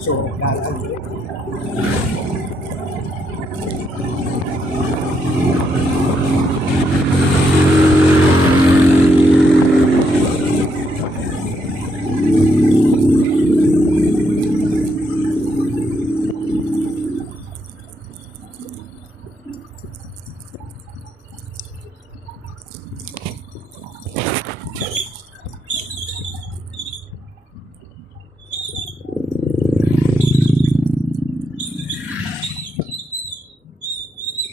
So,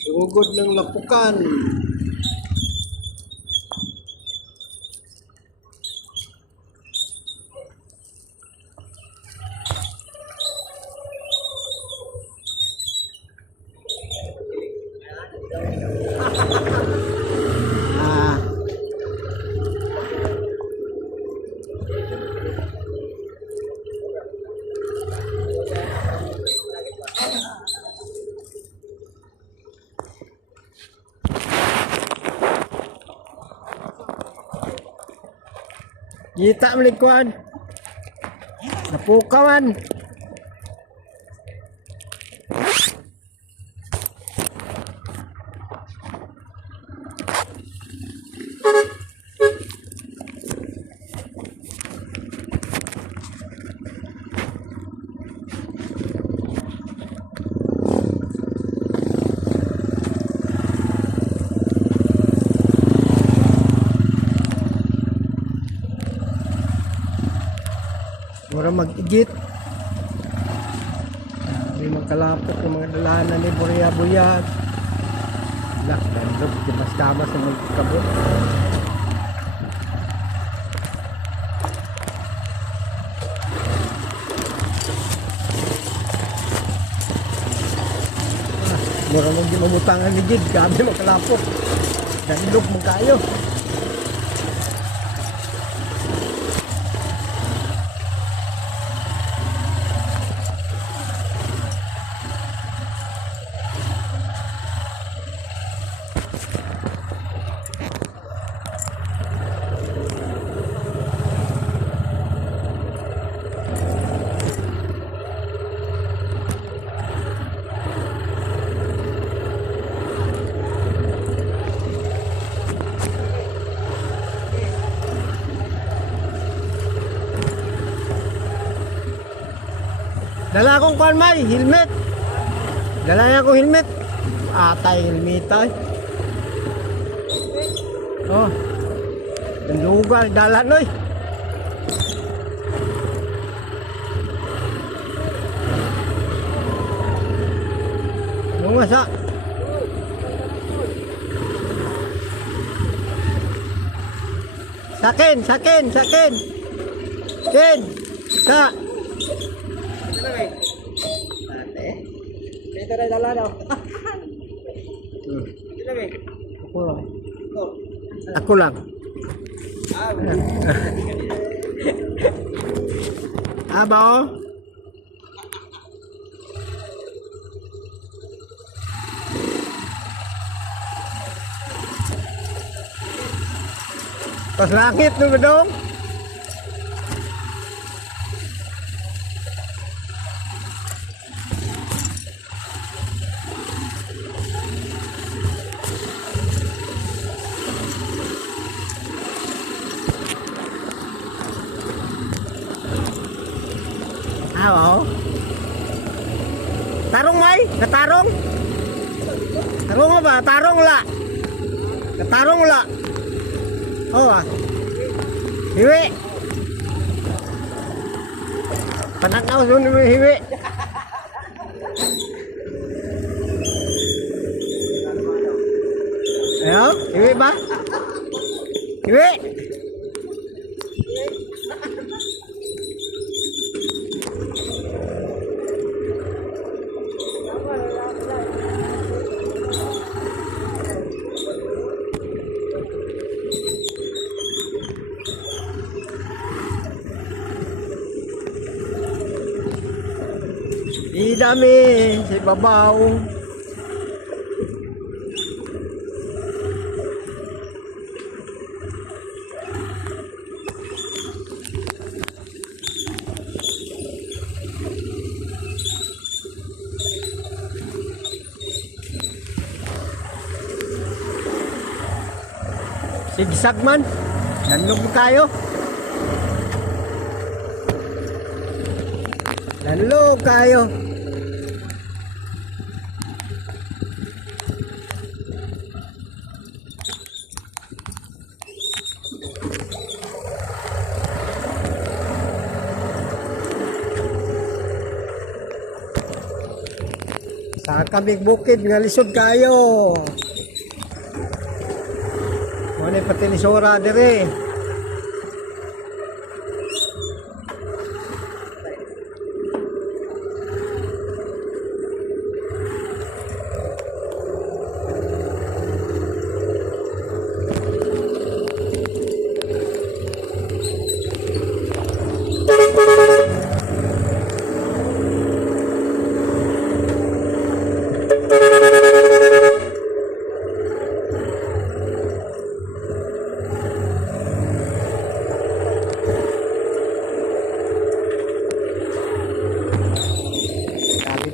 sugod ng lapukan. Kita melikuan. Napukawan. Mura mag-igit. May magkalapot ng mga dalahanan ni Buya-Buyag. Lak, dandok, dimas-damas ng magkabot. Mura mong di mamutangan ni Gid, gabi magkalapot. Dandok mong kayo. Dala akong kuan may, helmet. Dala niya akong helmet. Atay helmet ay. Oh. Lugar dala noy. Lunga sa. Sakin. Ken. Sa. Ito na dala daw. Ako lang. Aba. Pas langit no bedong. Oo. Tarong may? Katarong? Tarong ba? Tarong la. Katarong la. Oh. Hiwi. Pananaw sa ni hiwi. Ayo, hiwi ba? Hiwi. Dami sa ibabaw. Sigsag man. Nanlog mo kayo. Nanlog kayo. Sa kaming bukid nga lisod kayo. Mo ni pati ni Sora dire.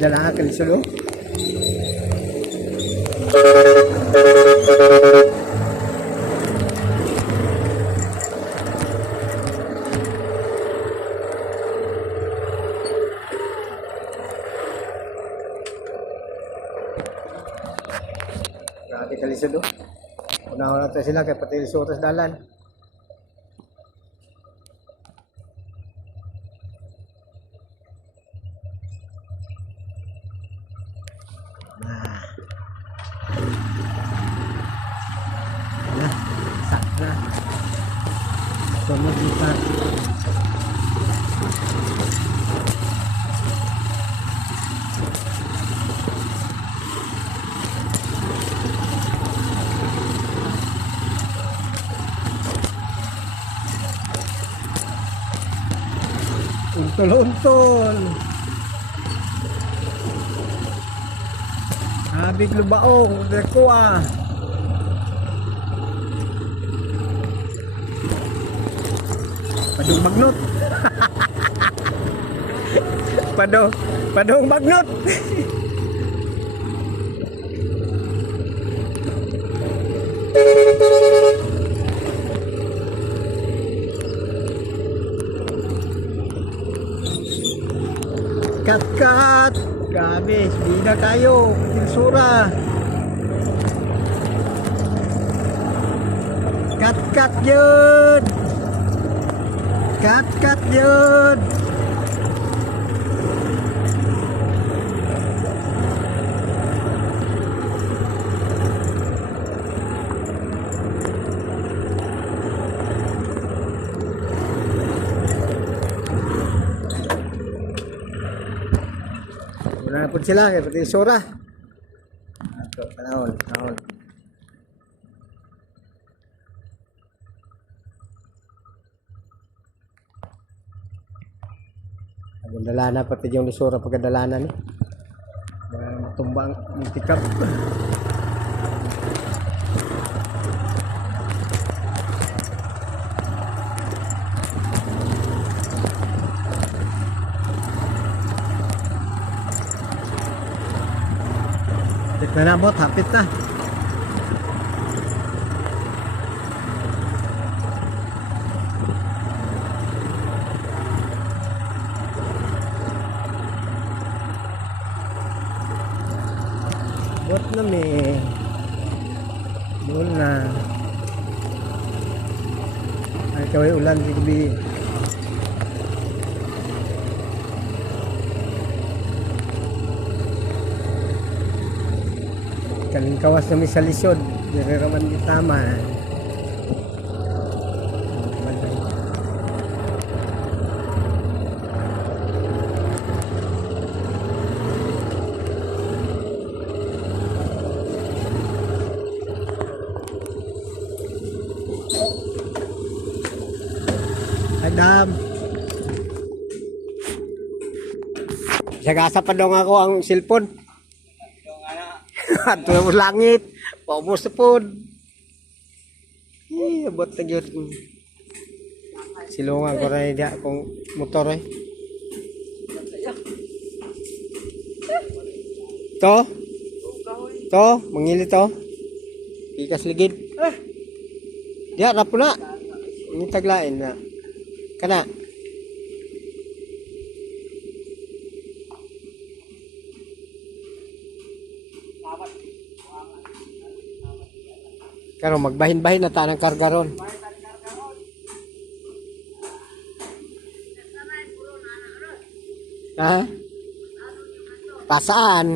Dala ka lisod oh. Grabe ka lisod oh. Una-una tayo sila kaya pati lisod sa dalan. Sakra. Sunod kita. Untol-untol. Habig lubaong, deko ah. Padong magnot. Padong magnot. Kat. Grabe, bida kayo. Sura. Kat yun. Kat yun. Wala na po sila, kaya pati sura. Ito, panahon. Pagdalana pati yung lisura pagdalana ni. Tumbang tikap. Hapit na bot, hapit na. Bot na may doon na ay kaway ulan di gabi. Kaling kawas na may sa lisod niriraman di tama. Adam. Sagasa pa daw ako ang cellphone. Ato mo langit. Paubos na po. Abot na yun. Silungan ko rin diya akong motor eh. To, mangili to. Ikas ligid. Di harap po na. Ini taglain na. Kana. Karo magbahin-bahin na ta ng karga ron. Ha? Pasaan?